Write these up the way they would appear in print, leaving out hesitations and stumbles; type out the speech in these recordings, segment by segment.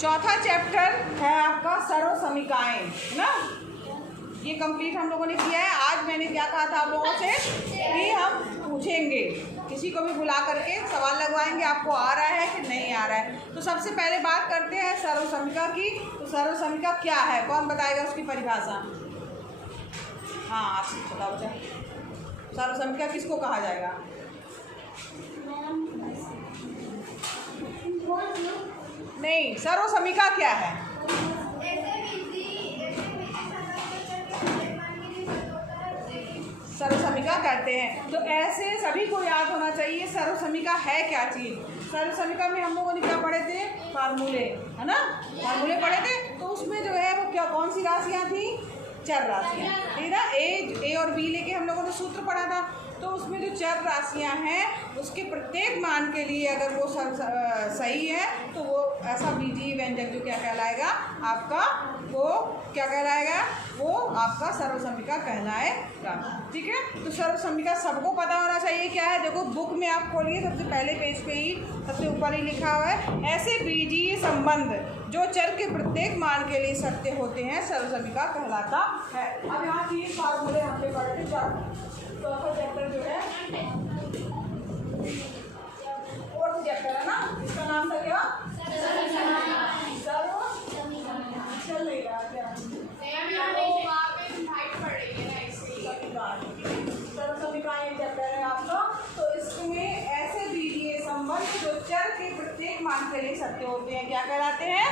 चौथा चैप्टर है आपका सर्वसमीकाएं, है ना। ये कंप्लीट हम लोगों ने किया है। आज मैंने क्या कहा था आप लोगों से कि हम पूछेंगे, किसी को भी बुला करके सवाल लगवाएंगे, आपको आ रहा है कि नहीं आ रहा है। तो सबसे पहले बात करते हैं सर्वसमीका की। तो सर्वसमीका क्या है, कौन बताएगा उसकी परिभाषा? हाँ आप बताओ बच्चा, सर्वसमीका किसको कहा जाएगा? नहीं, सर्वसमीका क्या है? सर्वसमीका कहते हैं। तो ऐसे सभी को याद होना चाहिए सर्वसमीका है क्या चीज़। सर्वसमीका में हम लोगों ने क्या पढ़े थे? फार्मूले, है ना, फार्मूले पढ़े थे। तो उसमें जो है वो क्या, कौन सी राशियाँ थी? चर राशियाँ, ठीक है। ए और बी लेके हम लोगों ने सूत्र पढ़ा था। तो उसमें जो चर राशियाँ हैं उसके प्रत्येक मान के लिए अगर वो सही है तो वो ऐसा बीजीय व्यंजक जो क्या कहलाएगा आपका, वो क्या कहलाएगा, वो आपका सर्वसमीका कहलाएगा, ठीक है। तो सर्वसमीका सबको पता होना चाहिए क्या है। देखो बुक में आप खोलिए, सबसे पहले पेज पे ही सबसे ऊपर ही लिखा हुआ है, ऐसे बीजीय संबंध जो चर के प्रत्येक मान के लिए सत्य होते हैं सर्वसमीका कहलाता है। अब यहाँ 3 फार्मूले हम पे पढ़े थे। चौथा चैप्टर जो है फोर्थ चैप्टर है ना, इसका नाम था क्या? चल नहीं रहा क्या? सर्वसमीकाएं चैप्टर है आपका। तो इसमें ऐसे बीजीय संबंध जो चर के प्रत्येक मान के लिए सत्य होते हैं क्या कहलाते हैं?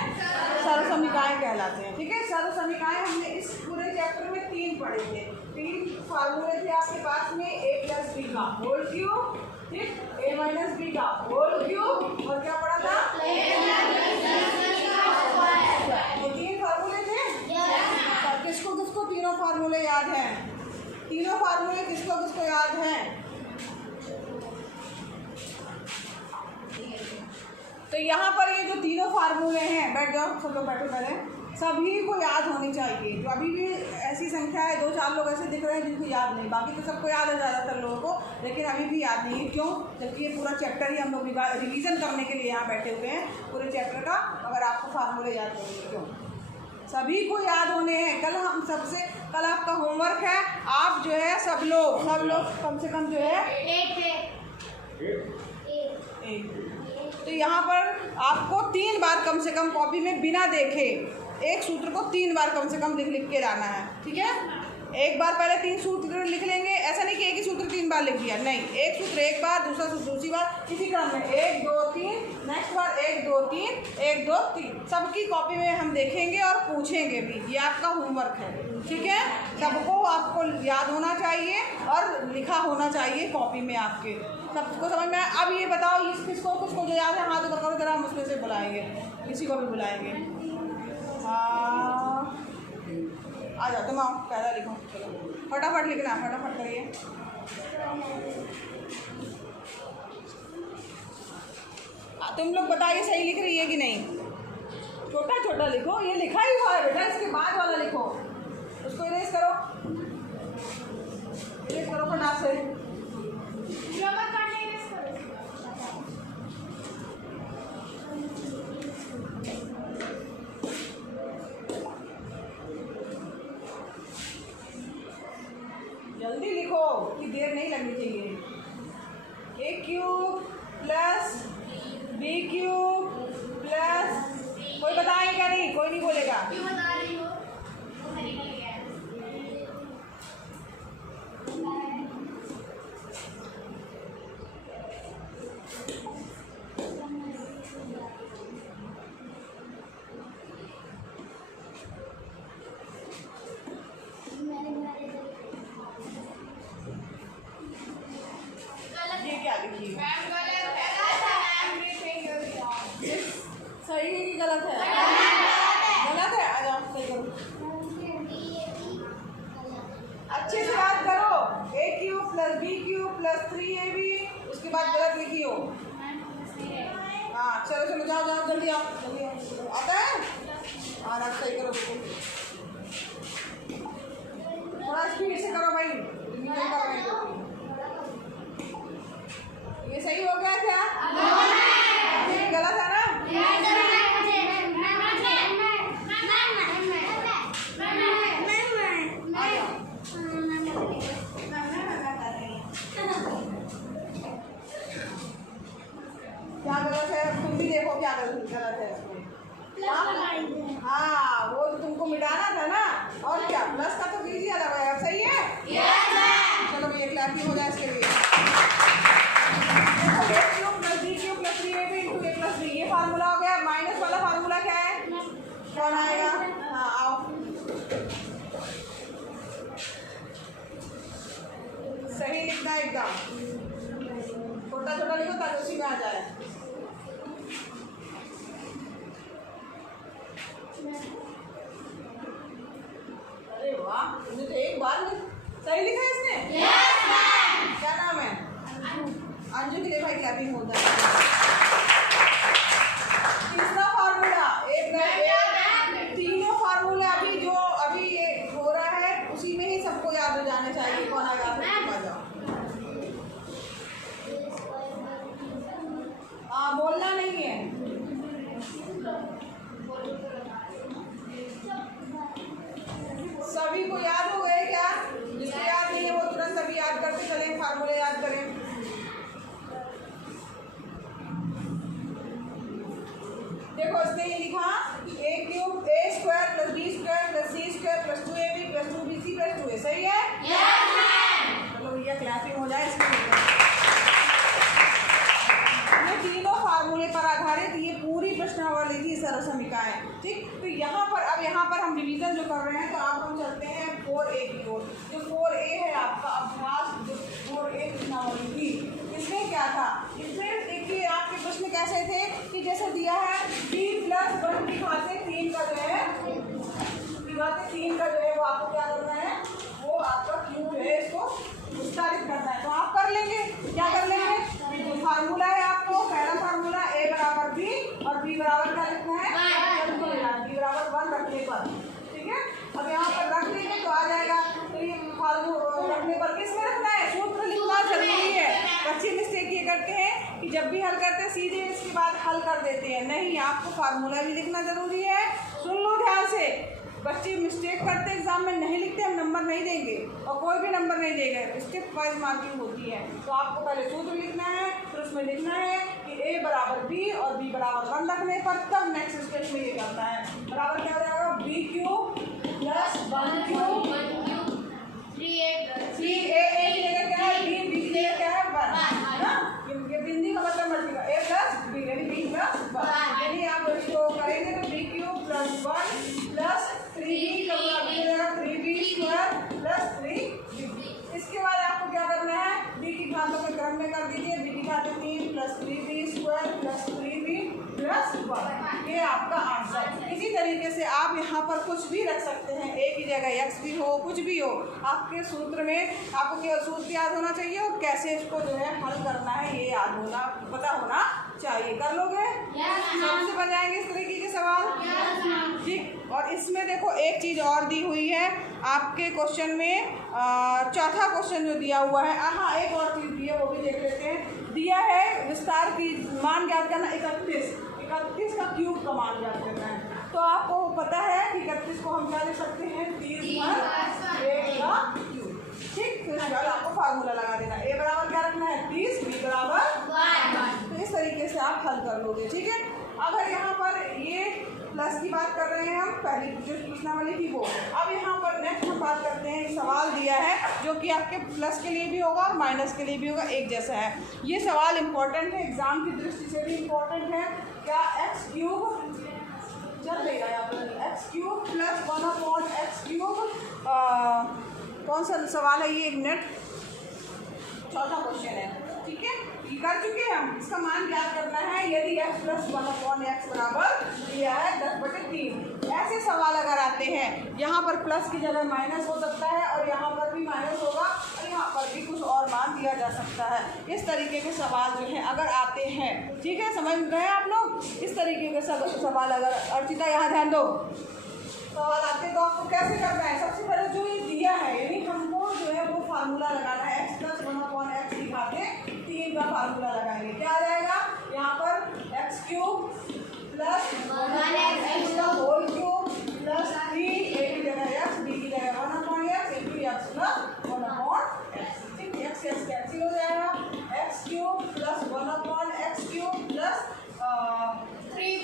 सर्वसमीकाएं कहलाते हैं, ठीक है। सर्वसमीकाएं हमने इस पूरे चैप्टर में 3 पढ़े थे। 3 फार्मूले थे आपके पास में, a + b का होल क्यूब, ठीक, a - b का होल क्यूब, और क्या पढ़ा था? ये 3 फार्मूले थे। किसको किसको तीनों फार्मूले याद हैं? तीनों फार्मूले किसको किसको याद हैं? तो यहाँ पर ये जो तीनों फार्मूले हैं, बैठ जाओ सब लोग, बैठो पहले, सभी को याद होनी चाहिए। जो अभी भी ऐसी संख्या है 2-4 लोग ऐसे दिख रहे हैं जिनको याद नहीं, बाकी तो सबको याद है ज़्यादातर लोगों को, लेकिन अभी भी याद नहीं है। क्यों? जबकि ये पूरा चैप्टर ही हम लोग रिवीजन करने के लिए यहाँ बैठे हुए हैं पूरे चैप्टर का, अगर आपको फार्मूले याद नहीं। क्यों? सभी को याद होने हैं। कल आपका होमवर्क है, आप जो है सब लोग कम से कम जो है एक। तो यहाँ पर आपको 3 बार कम से कम कॉपी में बिना देखे एक सूत्र को 3 बार कम से कम लिख के लाना है, ठीक है। एक बार पहले 3 सूत्र लिख लेंगे, ऐसा नहीं कि एक ही सूत्र 3 बार लिख दिया, नहीं, एक सूत्र एक बार, दूसरा सूत्र दूसरी बार, इसी क्रम में 1 2 3, नेक्स्ट बार 1 2 3, 1 2 3, सबकी कॉपी में हम देखेंगे और पूछेंगे भी। ये आपका होमवर्क है, ठीक है। सबको आपको याद होना चाहिए और लिखा होना चाहिए कॉपी में आपके, सबको समझ में। अब ये बताओ किसको जो याद है हाथ ऊपर करो जरा, हम उसमें से बुलाएंगे, किसी को भी बुलाएंगे। हाँ आ जाओ, तुम आओ, पहला लिखो, चलो फटाफट लिखना, फटाफट करिए। तुम लोग बताइए सही लिख रही है कि नहीं? छोटा छोटा लिखो, ये लिखा ही हुआ है बेटा, इसके बाद वाला लिखो, उसको इरेज करो फटाफट से। जल्दी लिखो कि देर नहीं लगनी चाहिए। a cube plus b cube plus, कोई बताएगा नहीं, कोई नहीं बोलेगा। ये क्या लिखी है? सही है कि गलत है? गलत है। आ जाओ सही करो, अच्छे से बात करो। a cube plus b cube plus 3ab, उसके बाद गलत लिखी हो। हाँ चलो जाओ जल्दी आओ, आता है। हाँ आप सही करो, थोड़ा स्पीड से करो भाई, ये सही हो गया क्या? गलत है ना? गलत है इसमें? हाँ, वो तो तुमको मिटाना था ना। और क्या, प्लस का तो कीजिए अलग है। अब सही है? चलो भैया क्लैपिंग हो जाए इसके लिए। देखो a cube plus b cube plus 3ab into a plus b, ये फार्मूला हो गया। माइनस वाला फार्मूला क्या है? कौन आएगा? हाँ आओ, सही लिखना है एकदम, छोटा छोटा लिखो ताकि उसी में आ जाए। अरे वाह, मुझे तो एक बार में सही लिखा है इसने। क्या नाम है? अंजू के लिए भाई क्लैपिंग होता है। तीसरा फार्मूला, तीनों फार्मूले अभी जो अभी ये हो रहा है उसी में ही सबको याद हो जाने चाहिए। कौन आएगा? बोलना नहीं है। सभी को याद हो गए क्या? जिसको याद नहीं है वो तुरंत अभी याद करते चलें, फार्मूले याद करें। देखो इसने ये लिखा a cube a square plus b square plus c square plus 2ab plus 2bc plus 2a, सही है? चलो भैया क्लैपिंग हो जाए इसके लिए। ये तीनों फार्मूले पर आधारित ये पूरी प्रश्नावली थी सर्वसमीकाएं। ठीक, तो यहाँ पर हम रिवीजन जो कर रहे हैं, तो अब हम चलते हैं 4a की ओर। जो 4a है आपका अभ्यास, जो 4a प्रश्नावली थी, इसमें क्या था? इसमें देखिए आपके प्रश्न कैसे थे कि जैसे दिया है b प्लस 1 की घाते 3 का जो है, वो आपको क्या करना है? वो आपका क्यूब है, इसको विस्तारित करना है। तो आप कर लेंगे, क्या कर लेंगे? जो फार्मूला है आपको, पहला फार्मूला a बराबर b और b बराबर क्या लिखना है? b बराबर 1 रखने पर। ठीक है, अब यहाँ पर रख देंगे तो आ जाएगा। तो ये फार्मूला रखने पर किस में रखना है? सूत्र लिखना जरूरी है। बच्चे मिस्टेक ये करते हैं कि जब भी हल करते हैं सीधे इसके बाद हल कर देते हैं। नहीं, आपको फार्मूला भी लिखना जरूरी है। सुन लो ध्यान से, बच्चे मिस्टेक करते एग्जाम में नहीं लिखते, हम नंबर नहीं देंगे और कोई भी नंबर नहीं देगा। स्टेप वाइज मार्किंग होती है। तो आपको पहले सूत्र लिखना है, फिर उसमें लिखना है कि a बराबर b और b बराबर 1 रखने पर तब नेक्स्ट स्टेप में ये करना है। बराबर क्या हो जाएगा? b cube plus 1 cube 3a की जगह क्या है? b की जगह क्या है? 1 है ना। ये बिंदी का मतलब मल्टीपल a प्लस b यानी b प्लस 1। यानी आप इसको करेंगे तो b cube plus 1 plus 3b का बराबर 3b स्क्वायर प्लस 3b। इसके बाद आपको क्या करना है? b की घातों के क्रम में कर दीजिए। b की घातें 3 plus 3b square plus 3b plus 1, ये आपका आंसर। इसी तरीके से आप यहाँ पर कुछ भी रख सकते हैं, a की जगह x भी हो, कुछ भी हो। आपके सूत्र में आपको केवल सूत्र याद होना चाहिए और कैसे इसको जो है हल करना है ये याद होना, पता होना चाहिए। कर लोगे? सबसे बन जाएंगे इस तरीके के सवाल। ठीक, और इसमें देखो एक चीज़ और दी हुई है आपके क्वेश्चन में, चौथा क्वेश्चन जो दिया हुआ है। हाँ, एक और चीज़ दी है, वो भी देख लेते हैं। दिया है विस्तार की मान ज्ञात करना 31 का क्यूब का मान ज्ञात करना है। तो आपको पता है कि 31 को हम क्या लिख सकते हैं? 30 पर 1 का क्यूब। ठीक, फिर आपको फार्मूला लगा देना। a बराबर क्या रखना है? 30, b बराबर 1। तो इस तरीके से आप हल कर लोगे। ठीक है, अगर यहाँ पर ये प्लस की बात कर रहे हैं हम, पहली जो प्रश्नावली थी वो। अब यहाँ पर नेक्स्ट हम बात करते हैं, सवाल दिया है जो कि आपके प्लस के लिए भी होगा और माइनस के लिए भी होगा, एक जैसा है। ये सवाल इम्पोर्टेंट है, एग्जाम की दृष्टि से भी इम्पोर्टेंट है। क्या x क्यूब चल देगा यहाँ पर? x cube plus 1/x cube, कौन सा सवाल है ये? एक मिनट, चौथा क्वेश्चन है। ठीक है, ये कर चुके हैं हम। इसका मान ज्ञात करना है यदि x प्लस 1/x बराबर दिया है 10/3। ऐसे सवाल अगर आते हैं, यहाँ पर प्लस की जगह माइनस हो सकता है और यहाँ पर भी माइनस होगा और यहाँ पर भी कुछ और मान दिया जा सकता है। इस तरीके के सवाल जो है अगर आते हैं, ठीक है, समझ गए आप लोग? इस तरीके के सवाल अगर, अर्चिता यहाँ ध्यान दो, सवाल आते तो आपको कैसे करना है? सबसे पहले जो ये दिया है, यानी हमको जो है वो फार्मूला लगाना है। x प्लस 1/x की घातें 3 का फार्मूला लगाएंगे। क्या आ जाएगा यहाँ पर? x क्यूब प्लस 1/x का होल क्यूब प्लस 3, a की जगह x, b की जगह 1/x into x plus 1/x। ठीक, x कैंसिल हो जाएगा। x cube plus 1/x cube plus 3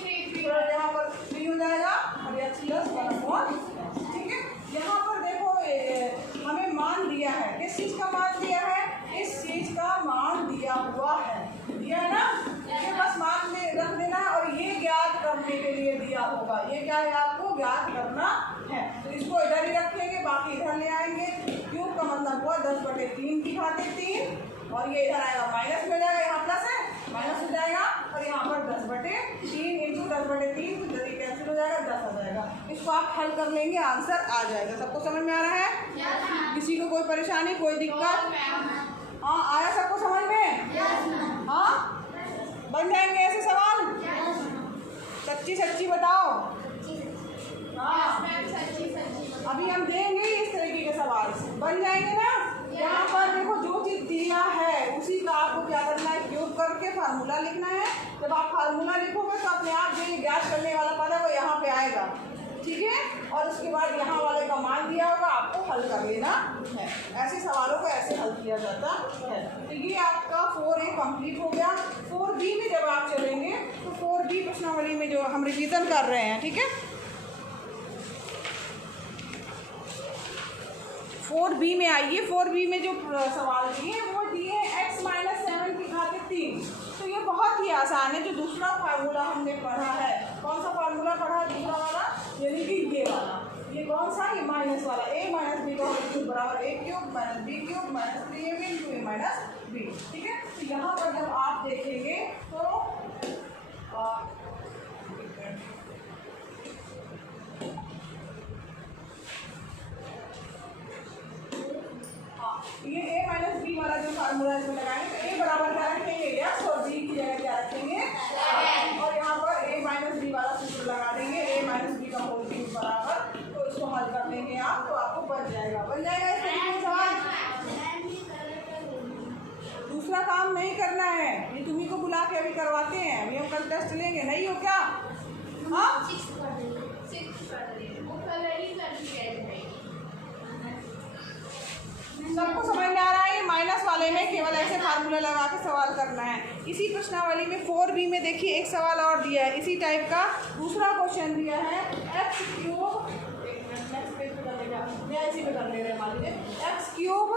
होगा। ये क्या है आपको ज्ञात करना है। तो इसको इधर ही रखेंगे, बाकी इधर ले आएंगे। क्यूब का मतलब हुआ 10/3 की घात 3 और ये इधर आएगा माइनस में जाएगा, यहाँ प्लस है माइनस हो जाएगा और यहाँ पर 10/3 इंटू 10/3 तो जल्दी कैंसिल हो जाएगा, 10 आ जाएगा। इसको आप हल कर लेंगे, आंसर आ जाएगा। सबको समझ में आ रहा है? किसी को कोई परेशानी कोई दिक्कत? हाँ आया सबको समझ में? हाँ बन जाएंगे ऐसे सवाल? सच्ची सच्ची बताओ। हाँ अभी हम देंगे इस तरीके के सवाल, बन जाएंगे ना। यहाँ पर देखो जो चीज़ दिया है उसी का आपको क्या करना है, क्यूब करके फार्मूला लिखना है। जब आप फार्मूला लिखोगे तो अपने आप जो ज्ञात करने वाला पद है वो यहाँ पे आएगा, ठीक है। और उसके बाद यहाँ वाले का मान दिया होगा, आपको हल कर लेना है। ऐसे सवालों को ऐसे हल किया जाता है। तो ये आपका 4A कंप्लीट हो गया। 4B में जब आप चलेंगे तो 4B प्रश्नावली में जो हम रिवीजन कर रहे हैं, ठीक है। 4B में आइए। 4B में जो सवाल दिए वो दिए हैं x-7 की घात 3। तो ये बहुत ही आसान है। जो दूसरा फार्मूला हमने पढ़ा है, कौन सा फार्मूला पढ़ा है दूसरा वाला, यानी कि ये वाला, ये कौन सा, ये माइनस वाला, a माइनस बी का होल क्यूब बराबर a cube minus B cube minus 3ab into a minus B, ठीक है। तो यहाँ पर जब आप देखेंगे तो ये a माइनस बी वाला जो फार्मूला इसमें लगाएंगे तो a बराबर क्या रखेंगे, यस, और b की जगह क्या रखेंगे, और यहाँ पर a माइनस बी वाला सूत्र लगा देंगे, a माइनस बी का होल क्यूब बराबर। तो इसको हल कर लेंगे आप तो आपको बन जाएगा इस तरीके से सवाल। दूसरा काम नहीं करना है, ये तुम्ही को बुला के अभी करवाते हैं। अभी हम कल टेस्ट लेंगे, नहीं हो क्या? हाँ सबको समझ में आ रहा है? माइनस वाले में केवल ऐसे फार्मूला लगा के सवाल करना है। इसी प्रश्नावली में 4B में देखिए एक सवाल और दिया है इसी टाइप का। दूसरा क्वेश्चन दिया है x क्यूब, नेक्स्ट पेज पे कर लेगा, मैं इसी पे कर ले रहे हैं, मान लीजिए x क्यूब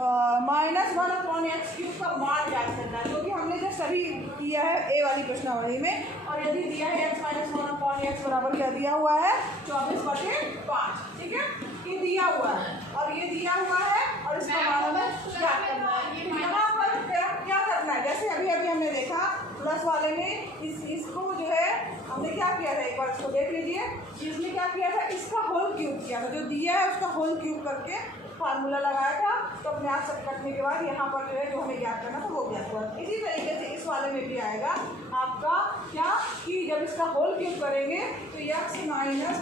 -1/x क्यूब का मान ज्ञात करना है, जो कि हमने जो सभी किया है a वाली प्रश्नावली में। और यदि दिया है x-1/x बराबर क्या दिया हुआ है, 24/5, ठीक है, ये दिया हुआ है और ये दिया हुआ है और इसका मान हमें ज्ञात करना है। यहाँ पर क्या करना है, जैसे अभी अभी हमने देखा प्लस वाले में इसको जो है हमने क्या किया था, एक बार इसको देख लीजिए। इसमें क्या किया था, इसका होल क्यूब किया था, जो दिया है उसका होल क्यूब करके फार्मूला लगाया था। तो अपने आप सब कटने के बाद यहाँ पर जो है जो हमें ज्ञात करना था वो ज्ञात हुआ। इसी तरीके से इस वाले में भी आएगा आपका क्या, कि जब इसका होल क्यूब करेंगे तो x-1/x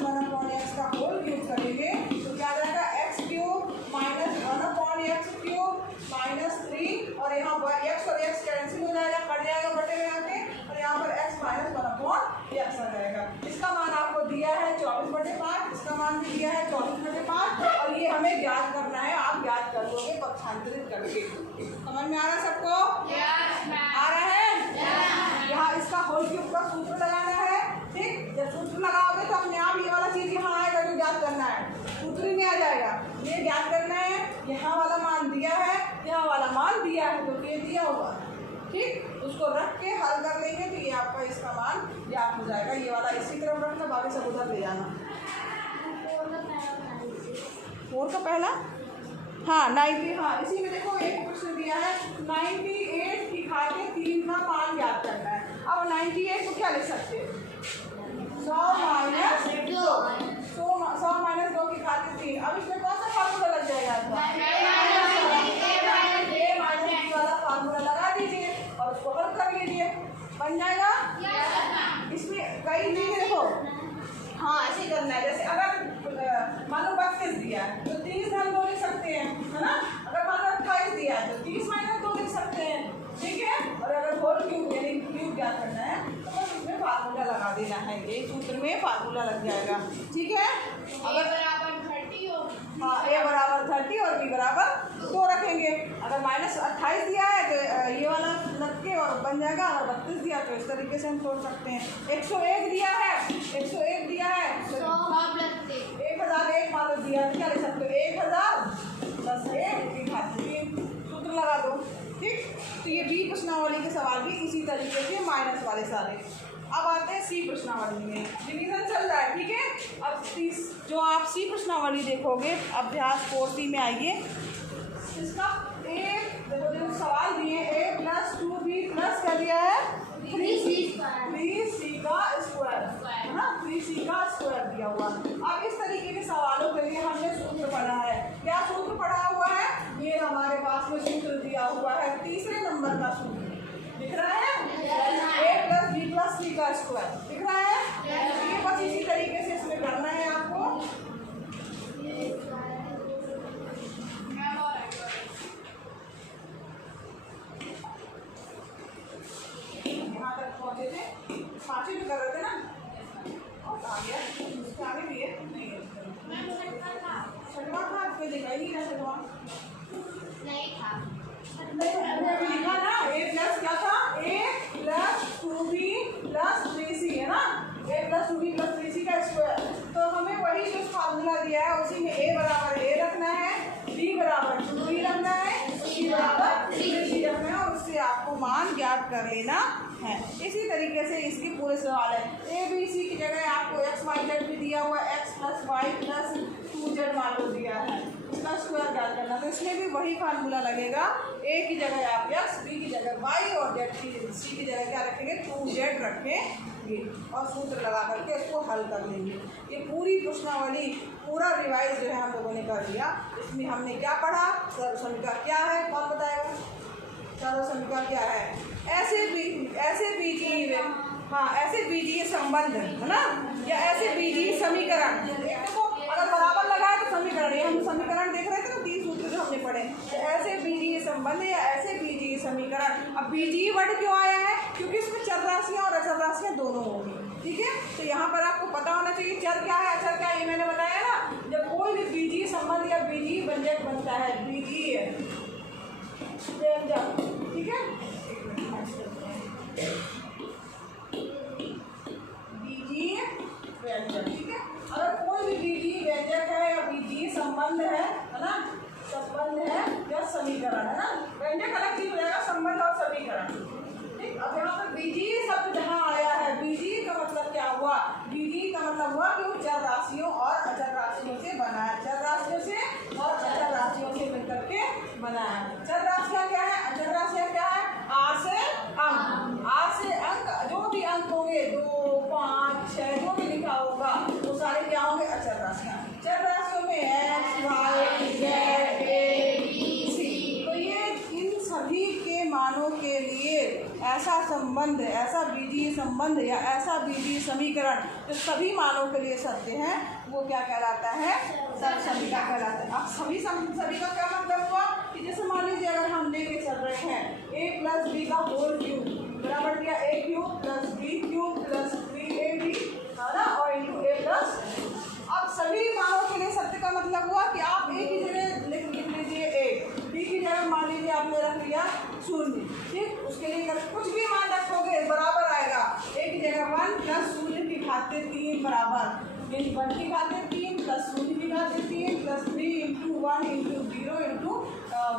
का होल क्यूब करेंगे तो क्या आ जाएगा, x क्यूब -1/x क्यूब -3 और यहाँ पर x और x कैंसिल हो जाएगा, कट जाएगा बटे में आके, और यहाँ पर x -1/x आ जाएगा। इसका मान आपको दिया है 24/5, इसका मान भी दिया है 24/5 और ये हमें ज्ञात करना है। आप ज्ञात कर लोगे पक्षांतरित करके। समझ में आ रहा है सबको? आ रहा है? यहाँ इसका होल क्यूब का सूत्र लगाना है, ठीक। जब सूत्र लगाओगे तो अपने आप ये वाला चीज़ यहाँ आएगा जो ज्ञात करना है, सूत्र ही में आ जाएगा। ये ज्ञात करना है, यहाँ वाला मान दिया है, यहाँ वाला मान दिया है, तो ये दिया हुआ है, ठीक। उसको रख के हल कर लेंगे तो ये आपका इसका मान ज्ञात हो जाएगा। ये वाला इसी तरफ रखना, बाकी सब उधर ले जाना। 4 का पहला, हाँ 90, हाँ इसी में देखो एक क्वेश्चन दिया है 98 की घात 3 का मान ज्ञात करना है। अब 98 को क्या लिख सकते हैं, 100 - 2, 100 - 2 की घात 3। अब इसमें कौन सा फार्मूला लग जाएगा, a - वाला फार्मूला लगा दीजिए और उसको हल कर लीजिए, बन जाएगा। इसमें कई चीजें देखो, हाँ ऐसे करना है। जैसे अगर मान लो 32 दिया है तो 30 - 2 लिख सकते हैं, है ना। अगर मान लो 28 दिया है तो 30 - 2 लिख सकते हैं, ठीक है। और अगर होल क्यूब यानी क्यूब ज्ञात करना है तो बस उसमें फार्मूला लगा देना है, ये सूत्र में फार्मूला लग जाएगा, ठीक है। अगर हाँ a बराबर 30 और b बराबर 2 रखेंगे। अगर -28 दिया है तो ये वाला रख के और बन जाएगा। अगर 32 दिया तो इस तरीके से हम छोड़ सकते हैं। 101 दिया है, 101 दिया है, 1001 मान लो दिया है, क्या लिख सकते हो, 1000 + 1 की घात 3, सूत्र लगा दो, ठीक। तो ये बी प्रश्नावली के सवाल भी इसी तरीके से माइनस वाले सारे। अब आते हैं सी प्रश्नावली में। डिवीजन अब जो आप सी प्रश्नावली देखोगे अभ्यास 4C में आइए, इसका देखो सवाल दिए a + 2b प्लस कर दिया है 3c का स्क्वायर है ना, 3c का स्क्वायर दिया हुआ। अब इस तरीके के सवालों के लिए हमने सूत्र पढ़ा है। क्या सूत्र पढ़ा हुआ है? ये हमारे पास में सूत्र दिया हुआ है, तीसरे नंबर का सूत्र दिख रहा है, a + b + c का स्क्वायर दिख रहा है। ये बस इसी तरीके से इसमें करना है आपको। यहाँ तक पहुँचे थे, 5 में कर रहे थे ना, और आ गया उसके आगे भी है, नहीं है छठवा था, आपको देखा ही नहीं छठवा नहीं था, नहीं अभी लिखा ना a प्लस क्या था, a + 2b + 3c है ना, a + 2b + 3c का स्क्वायर। तो हमें वही जो फार्मूला दिया है उसी में a बराबर a रखना है, b बराबर 2b रखना है, c बराबर 3c रखना है और उससे आपको मान ज्ञात कर लेना है। इसी तरीके से इसके पूरे सवाल है। a b c की जगह आपको x y z भी दिया हुआ है, x + y + 2z मान लो दिया है, इसका स्क्वायर ज्ञात करना। तो इसमें भी वही फार्मूला लगेगा, a की जगह आप x, b की जगह y और c की जगह क्या रखेंगे, 2z रखेंगे और सूत्र लगा करके इसको हल कर लेंगे। ये पूरी प्रश्नावली पूरा रिवाइज जो है हम लोगों ने कर लिया। इसमें हमने क्या पढ़ा, सर्वसमीका क्या है, कौन बताएगा सर्वसमीका क्या है, ऐसे बीजीय संबंध है ना, या ऐसे बीजीय समीकरण। देखो अगर बराबर लगा है तो समीकरण, ये हम समीकरण देख रहे थे ना, 3 सूत्र जो हमने पढ़े, ऐसे बीजीय संबंध या ऐसे बीजीय समीकरण। अब बीजीय वर्ड क्यों आया है, क्योंकि इसमें चर राशियाँ और अचर राशियाँ दोनों होंगी, ठीक है। तो यहाँ पर आपको पता होना चाहिए चर क्या है अचर क्या है, ये मैंने बताया ना। जब कोई भी बीजीय संबंध या बीजीय व्यंजक बनता है, बीजीय व्यंजक, ठीक है, बीजीय व्यंजक, ठीक है। अगर कोई भी बीजीय व्यंजक है या बीजीय संबंध है ना, संबंध है या समीकरण है ना, व्यंजक अलग चीज हो जाएगा, संबंध और समीकरण, ठीक। अब यहाँ पर बीजीय शब्द जहाँ आया है, बीजीय का मतलब क्या हुआ, बीजीय का मतलब हुआ कि वो चर राशियों और अचर राशियों से बना है, चर राशियों से और अचर राशियों से मिलकर के बना है। चर राशियाँ क्या है, अचर राशियाँ क्या है, आर से अंक, जो भी अंक होंगे 2, 5, 6 जो भी लिखा होगा वो सारे क्या होंगे, अचर राशियाँ। चर राशियों में x, y, z, a, b, c, तो ये इन सभी के मानों के लिए ऐसा संबंध, ऐसा बीजीय संबंध या ऐसा बीजीय समीकरण जो सभी मानों के लिए सत्य है, वो क्या कहलाता है, सर्वसमीका कहलाता है। अब सभी का क्या मतलब हुआ कि जैसे मान लीजिए अगर हम लेके चल रहे हैं a + b का होल क्यूब बराबर दिया a³ + b³ + 3ab है ना, और इंटू a+। अब सभी मानों के लिए सत्य का मतलब हुआ कि आप a की जगह लिख लीजिए a, b की जगह मान लीजिए आपने रख लिया 0, ठीक। उसके लिए कुछ भी मान रखोगे बराबर आएगा, a की जगह 1 + 0 की घाते 3 बराबर, यानी 1 की घाते 3 + 0 की घाते 3 + 3 × 1 × 0 ×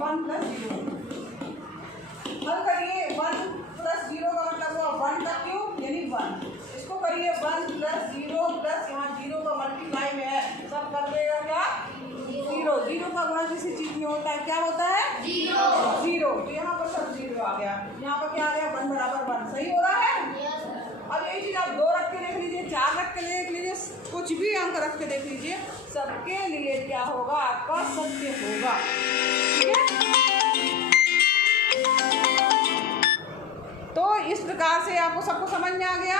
1 + 0। हल करिए, 1 + 0 का मतलब हुआ 1 का क्यूब यानी 1। इसको करिए 1 + 0 प्लस यहाँ 0 का मल्टीप्लाई में है, सब कर देगा क्या, 0। 0 का गुणा किसी चीज में होता है, क्या होता है, 0। तो यहाँ पर सब 0 आ गया, यहाँ पर क्या आ गया, 1 बराबर 1। सही हो रहा है। अब यही चीज आप 2 रख के देख लीजिए, 4 रख के देख लीजिए, कुछ भी अंक रख के देख लीजिए, सबके लिए क्या होगा, आपका सत्य होगा, ठीक है। तो इस प्रकार से आपको सबको समझ में आ गया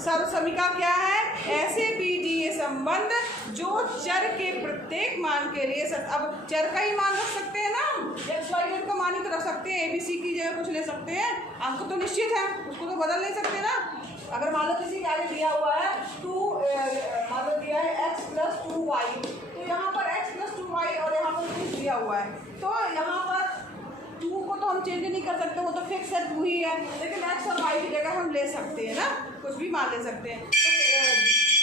सर्वसमीका क्या है, ऐसे बीजीय संबंध जो चर के प्रत्येक मान के लिए अब चर का ही मान रख सकते हैं ना, x y z का मान ही तो रख सकते हैं, a b c की जगह कुछ ले सकते हैं, अंक तो निश्चित है, उसको तो बदल नहीं सकते ना। अगर मान लो किसी के आगे दिया हुआ है 2, मान लो दिया है x + 2y, तो यहाँ पर x + 2y और यहाँ पर कुछ दिया हुआ है, तो यहाँ पर 2 को तो हम चेंज नहीं कर सकते, वो तो फिक्स है 2 ही है, लेकिन x और y की जगह हम ले सकते हैं ना, कुछ भी मान ले सकते हैं। तो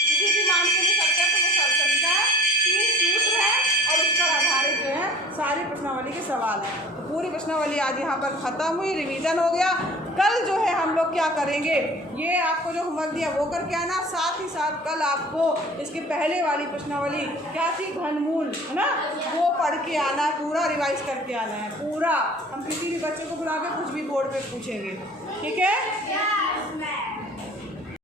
किसी भी मान के लिए सकते हैं, तो वो सर्वसमीका 3 सूत्र है और उस पर आधारित जो है सारी प्रश्नावली के सवाल हैं। तो पूरी प्रश्नावली आज यहाँ पर ख़त्म हुई, रिवीजन हो गया। कल जो है हम लोग क्या करेंगे, ये आपको जो होमवर्क दिया वो करके आना, साथ ही साथ कल आपको इसके पहले वाली प्रश्नावली क्या थी, घनमूल, है ना, वो पढ़ के आना, पूरा रिवाइज करके आना है पूरा। हम किसी भी बच्चे को बुला के कुछ भी बोर्ड पे पूछेंगे, ठीक है।